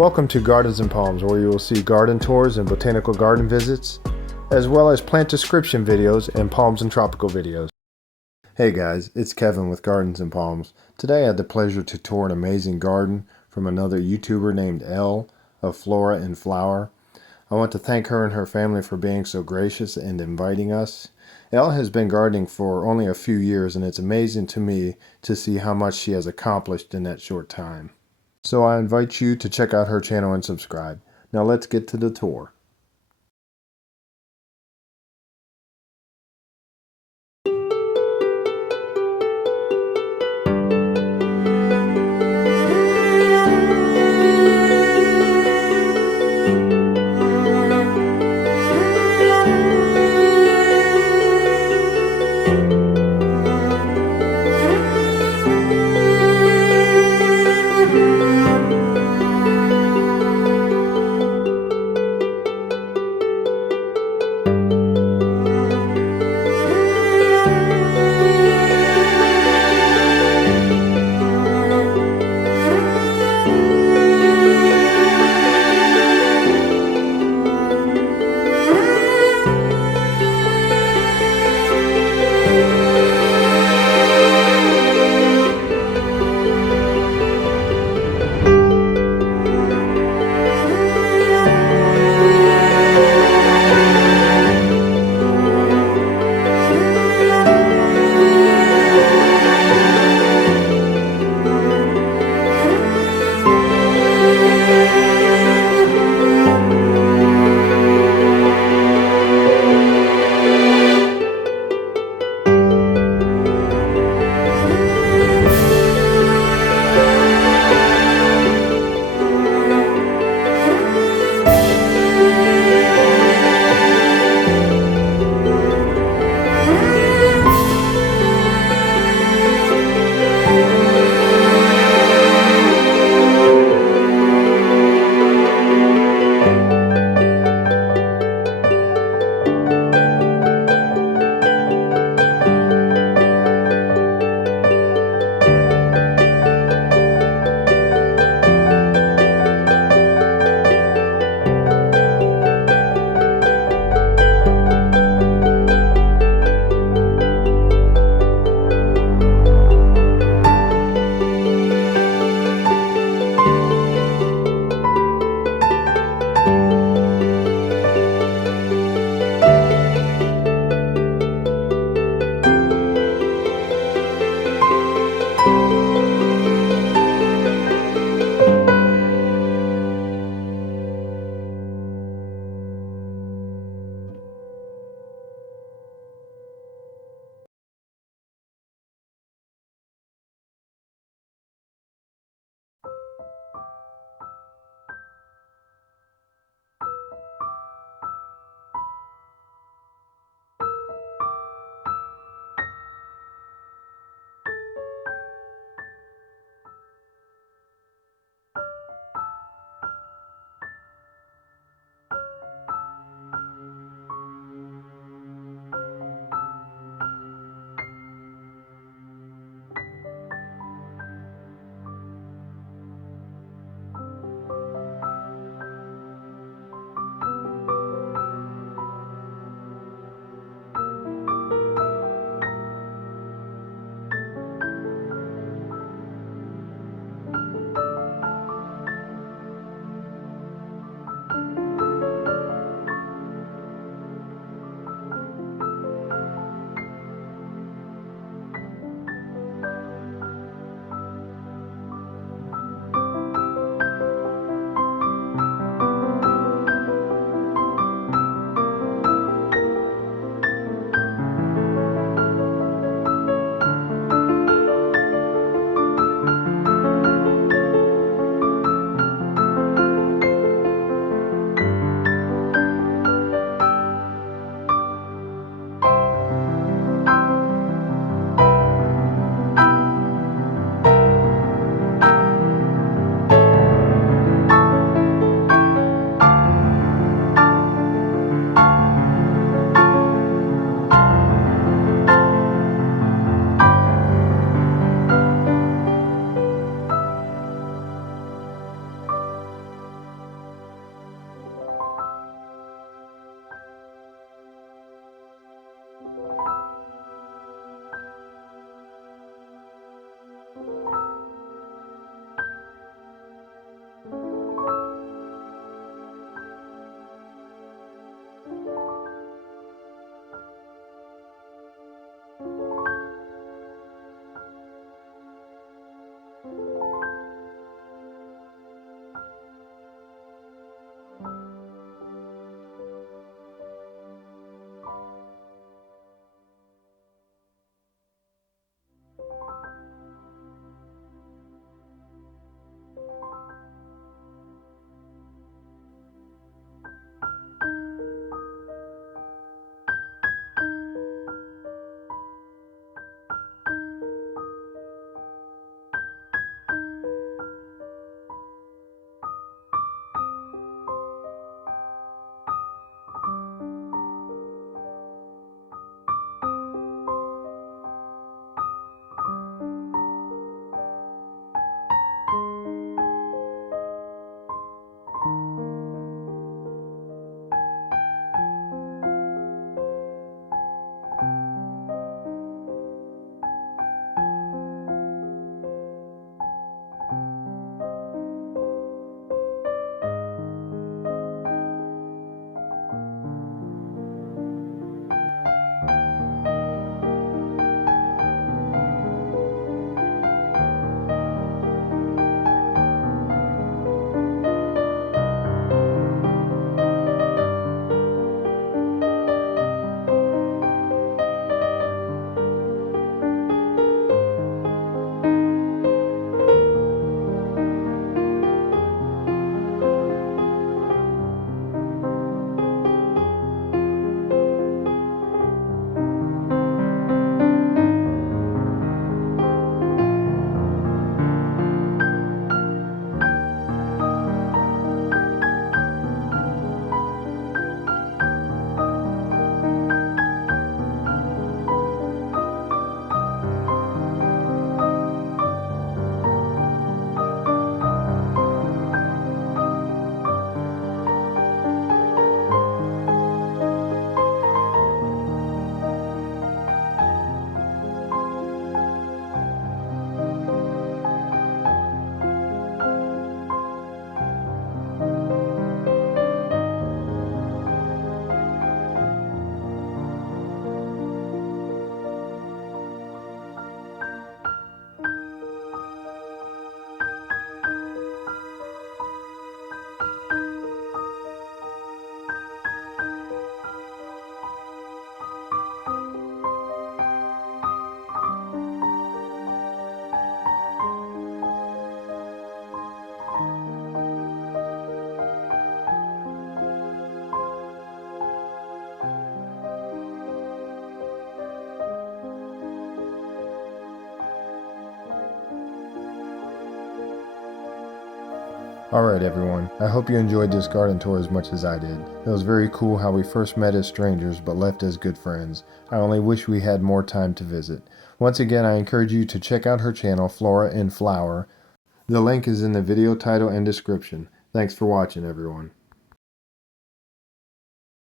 Welcome to Gardens and Palms, where you will see garden tours and botanical garden visits, as well as plant description videos and palms and tropical videos. Hey guys, it's Kevin with Gardens and Palms. Today I had the pleasure to tour an amazing garden from another YouTuber named Elle of Flora and Flower. I want to thank her and her family for being so gracious and inviting us. Elle has been gardening for only a few years, and it's amazing to me to see how much she has accomplished in that short time. So I invite you to check out her channel and subscribe. Now let's get to the tour. Alright everyone, I hope you enjoyed this garden tour as much as I did. It was very cool how we first met as strangers but left as good friends. I only wish we had more time to visit. Once again, I encourage you to check out her channel, Flora in Flower. The link is in the video title and description. Thanks for watching everyone.